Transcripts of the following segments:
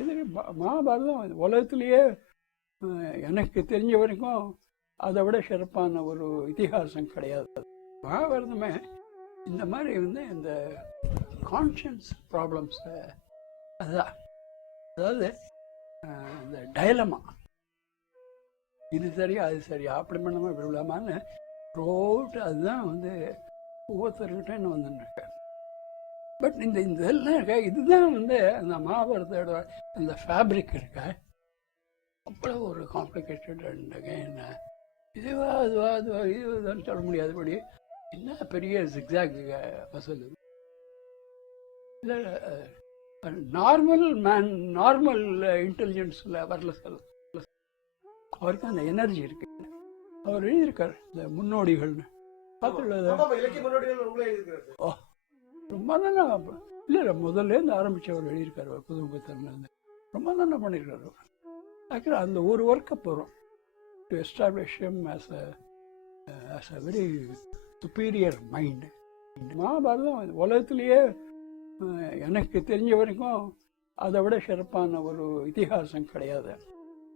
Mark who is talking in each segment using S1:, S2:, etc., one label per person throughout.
S1: இது மகாபாரதம். உலகத்திலேயே எனக்கு தெரிஞ்ச வரைக்கும் அதை விட சிறப்பான ஒரு இதிகாசம் கிடையாது. மகாபாரதமே இந்த மாதிரி வந்து இந்த கான்ஷியன்ஸ் ப்ராப்ளம்ஸை அதுதான். அதாவது இந்த டைலமா இது சரியா அது சரியா? அப்படி பண்ணாமல் இப்படி ரோட்டு அதுதான் வந்து ஒவ்வொருத்தர்கிட்ட என்ன வந்துட்டுருக்கேன் பட் இந்த இந்த இதெல்லாம் இருக்க? இதுதான் வந்து அந்த மகாபாரதோட அந்த ஃபேப்ரிக் இருக்க? அவ்வளோ ஒரு காம்ப்ளிகேட்டட் என்ன இதுவா அதுவா அதுவா இதுதான் சொல்ல முடியாதபடி என்ன பெரிய ஜிக்ஸாக் வசூல் இல்லை நார்மல் மேன் நார்மல் இன்டெலிஜென்ஸில் வரல சொல்ல அவருக்கு அந்த எனர்ஜி இருக்கு. அவர் எழுதியிருக்கார் இந்த முன்னோடிகள்னு. பார்த்துள்ளது? ஓ ரொம்ப நல்லா இல்லை இல்லை முதல்லேருந்து ஆரம்பிச்சவர் எழுதியிருக்காரு அவர் புதுமுகத்திலேருந்து ரொம்ப நல்லா பண்ணியிருக்காரு அவர். ஆக்சுவலாக அந்த ஒரு ஒர்க்கை போகிறோம் to establish him as a as a very superior mind Mahabharata உலகத்திலேயே எனக்கு தெரிஞ்ச வரைக்கும் அதை விட சிறப்பான ஒரு இதிகாசம் கிடையாது.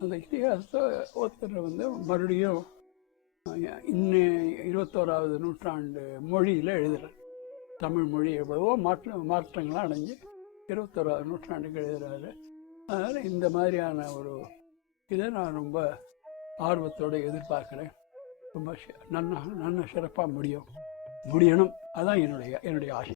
S1: அந்த இத்திஹாசத்தை ஒருத்தர் வந்து மறுபடியும் இன்னும் இருபத்தோராவது நூற்றாண்டு மொழியில் எழுதுகிறார் தமிழ் மொழி எவ்வளவோ மாற்ற மாற்றங்கள்லாம் அடைஞ்சு இருபத்தோராவது நூற்றாண்டுக்கு எழுதுகிறாரு அதனால் இந்த மாதிரியான ஒரு இதை நான் ரொம்ப ஆர்வத்தோடு எதிர்பார்க்குறேன். ரொம்ப சி- நன்னா நல்ல சிறப்பாக முடியும். முடியணும். அதான் என்னுடைய என்னுடைய ஆசை.